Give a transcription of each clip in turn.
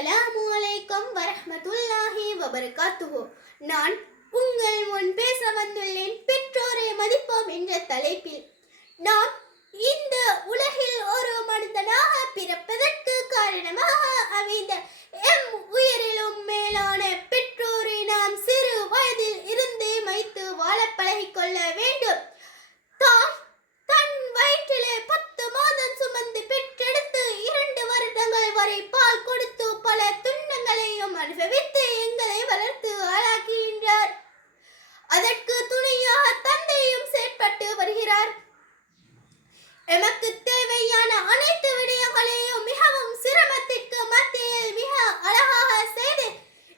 அஸ்ஸலாமு அலைக்கும் வரஹ்மத்துல்லாஹி வபரகாத்துஹு. நான் உங்கள் முன் பேச வந்துள்ளேன் பெற்றோரை மதிப்போம் என்ற தலைப்பில். நாம் இந்த உலகில் ஒரு மனிதனாக பிறப்பதற்கு காரணமாக அமைந்த எம் உயிரிலும் மேலான பெற்றோரை நாம் சிறு வயதில் இருந்தே வைத்து வாழ பழகிக்கொள்ள வேண்டும். தாய் தன் வயிற்றிலே 10 மாதம் சுமந்து பெற்றெடுத்து 2 வருடங்கள் வரை பால் கொடுத்து பல துன்பங்களையும் அனுபவித்து எங்களை வளர்த்து ஆளாக்குகின்றார். அதற்கு துணையாக தந்தையும் செயற்பட்டு வருகிறார். எமக்கு தேவையான அனைத்து விடயங்களையும் மிகவும் சிரமத்திற்கு மத்தியில் மிக அழகாக செய்து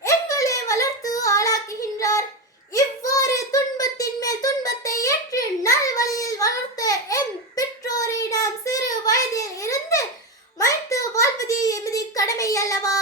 எங்களை வளர்த்து ஆளாக்குகின்றார். இவ்வாறு துன்பத்தின் மேல் துன்பத்தை ஏற்று நல்வழியில் வளர்த்த எம் பெற்றோரை நாம் சிறு வயதில் இருந்து வைத்து வாழ்வது எமது கடமை அல்லவா?